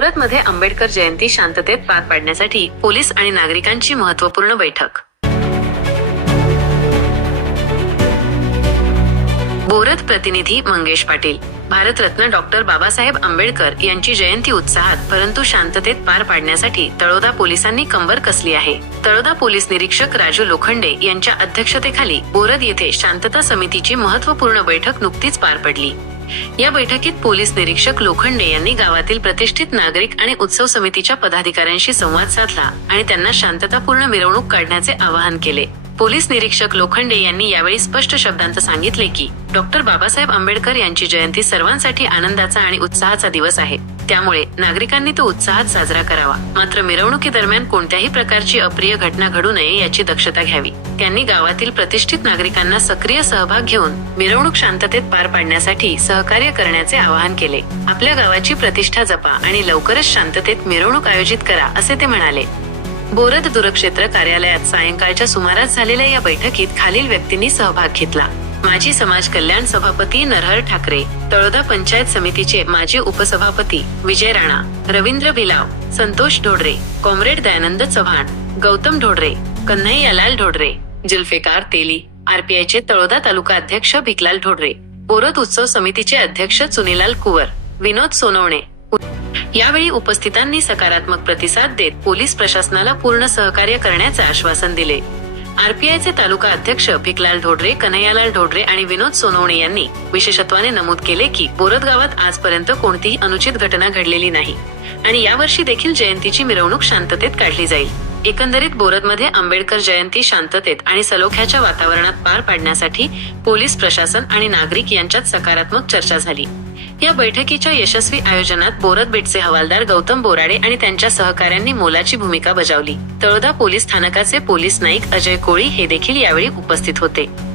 बोरतमध्ये आंबेडकर जयंती शांततेत पार पाडण्यासाठी पोलीस आणि नागरिकांची महत्त्वपूर्ण बैठक. बोरत प्रतिनिधी मंगेश पाटील भारतरत्न डॉक्टर बाबासाहेब आंबेडकर यांची जयंती उत्साहात परंतु शांततेत पार पाडण्यासाठी तळोदा पोलिसांनी कंबर कसली आहे? तळोदा पोलीस निरीक्षक राजू लोखंडे यांच्या अध्यक्षतेखाली बोरद येथे शांतता समितीची महत्त्वपूर्ण बैठक नुकतीच पार पडली. या बैठकीत पोलीस निरीक्षक लोखंडे यांनी गावातील प्रतिष्ठित नागरिक आणि उत्सव समितीच्या पदाधिकाऱ्यांशी संवाद साधला आणि त्यांना शांततापूर्ण मिरवणूक काढण्याचे आवाहन केले. पोलीस निरीक्षक लोखंडे यांनी यावेळी स्पष्ट शब्दांत सांगितले की डॉक्टर बाबासाहेब आंबेडकर यांची जयंती सर्वांसाठी आनंदाचा आणि उत्साहाचा दिवस आहे. त्यामुळे नागरिकांनी तो उत्साहात साजरा करावा. मात्र मिरवणुकीदरम्यान कोणत्याही प्रकारची अप्रिय घटना घडू नये याची दक्षता घ्यावी. त्यांनी गावातील प्रतिष्ठित नागरिकांना सक्रिय सहभाग घेऊन मिरवणूक शांततेत पार पाडण्यासाठी सहकार्य करण्याचे आवाहन केले. आपल्या गावाची प्रतिष्ठा जपा आणि लवकरच शांततेत मिरवणूक आयोजित करा असे ते म्हणाले. बोरद दूरक्षेत्र कार्यालयात सायंकाळच्या सुमारास झालेल्या या बैठकीत खालील व्यक्तींनी सहभाग घेतला. माजी समाज कल्याण सभापती नरहर ठाकरे तळोदा पंचायत समितीचे माजी उपसभापती विजय राणा रवींद्र भिलाव संतोष ढोडरे कॉम्रेड दयानंद चव्हाण गौतम ढोडरे कन्हैयालाल ढोडरे जुल्फेकार तेली आरपीआयचे तळोदा तालुका अध्यक्ष भिकलाल ढोडरे बोरद उत्सव समितीचे अध्यक्ष चुनीलाल कुवर विनोद सोनवणे. यावेळी उपस्थितांनी सकारात्मक प्रतिसाद देत पोलीस प्रशासनाला पूर्ण सहकार्य करण्याचे आश्वासन दिले. आरपीआयचे तालुका अध्यक्ष भिकलाल ढोडरे कन्हैयालाल ढोडरे आणि विनोद सोनवणे यांनी विशेषत्वाने नमूद केले की बोरद गावात आजपर्यंत कोणतीही अनुचित घटना घडलेली नाही. आणि यावर्षी देखील जयंतीची मिरवणूक शांततेत काढली जाईल. एकंदरीत बोरदमध्ये आंबेडकर जयंती शांततेत आणि सलोख्याच्या वातावरणात पार पाडण्यासाठी पोलीस प्रशासन आणि नागरिक यांच्यात सकारात्मक चर्चा झाली. या बैठकीच्या यशस्वी आयोजनात बोरत बेटचे हवालदार गौतम बोराडे आणि त्यांच्या सहकाऱ्यांनी मोलाची भूमिका बजावली. तळोदा पोलीस स्थानकाचे पोलीस नाईक अजय कोळी हे देखील यावेळी उपस्थित होते.